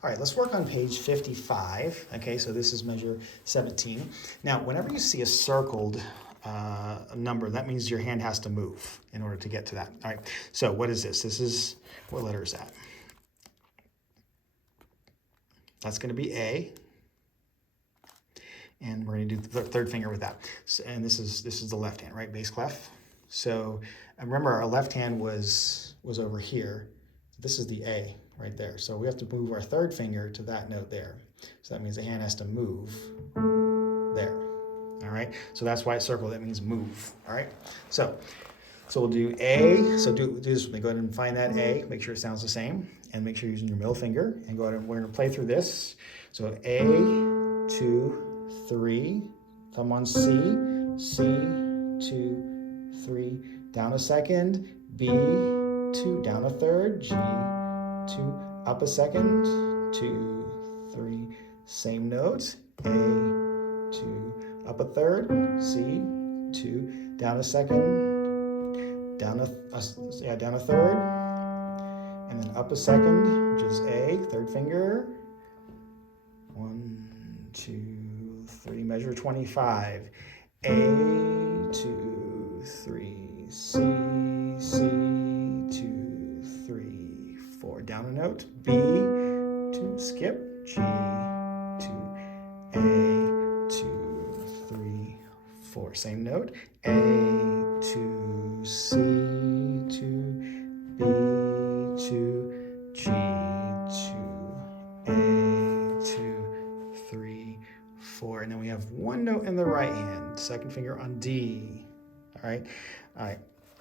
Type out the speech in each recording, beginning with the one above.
All right, let's work on page 55. Okay, so this is measure 17. Now, whenever you see a circled number, that means your hand has to move in order to get to that. All right, so what is this? This is, what letter is that? That's going to be A. And we're going to do the third finger with that. So, and this is the left hand, right? Bass clef. So remember, our left hand was over here. This is the A right there. So we have to move our third finger to that note there. So that means the hand has to move there. All right. So that's why it's circled. That means move. All right. So we'll do A. So do this with me. Go ahead and find that A. Make sure it sounds the same, and make sure you're using your middle finger. And go ahead and we're going to play through this. So A, 2, 3, thumb on C, C, 2, 3, down a second, B, 2, down a third, G, 2, up a second, 2, 3, same note, A, 2, up a third, C, 2, down a second, down a third, and then up a second, which is A, third finger, 1, 2, 3, measure 25. A, 2, 3, C, C, 2, 3, 4. Down a note. B, 2, skip. G, 2, A, 2, 3, 4. Same note. A, 2, C, 2, B, 2, G, 2, A, 2, 3, 4, and then we have one note in the right hand, second finger on D. All right,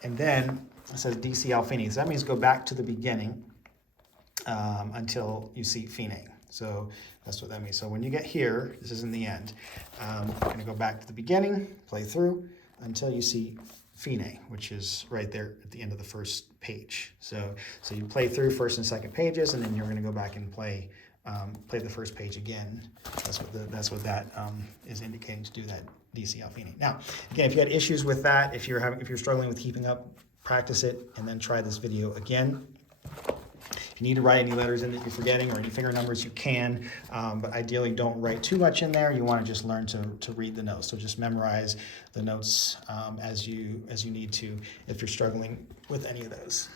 and then it says D, C, Al, Fine. So that means go back to the beginning until you see Fine. So that's what that means. So when you get here, this is in the end. We're going to go back to the beginning, play through until you see Fine, which is right there at the end of the first page. So you play through first and second pages, and then you're going to go back and play the first page again. That's what that is indicating, to do that D, C, Al, Fine. Now, again, if you had issues with that, if you're struggling with keeping up, practice it and then try this video again. If you need to write any letters in that you're forgetting or any finger numbers, you can, but ideally don't write too much in there. You want to just learn to read the notes. So just memorize the notes as you need to if you're struggling with any of those.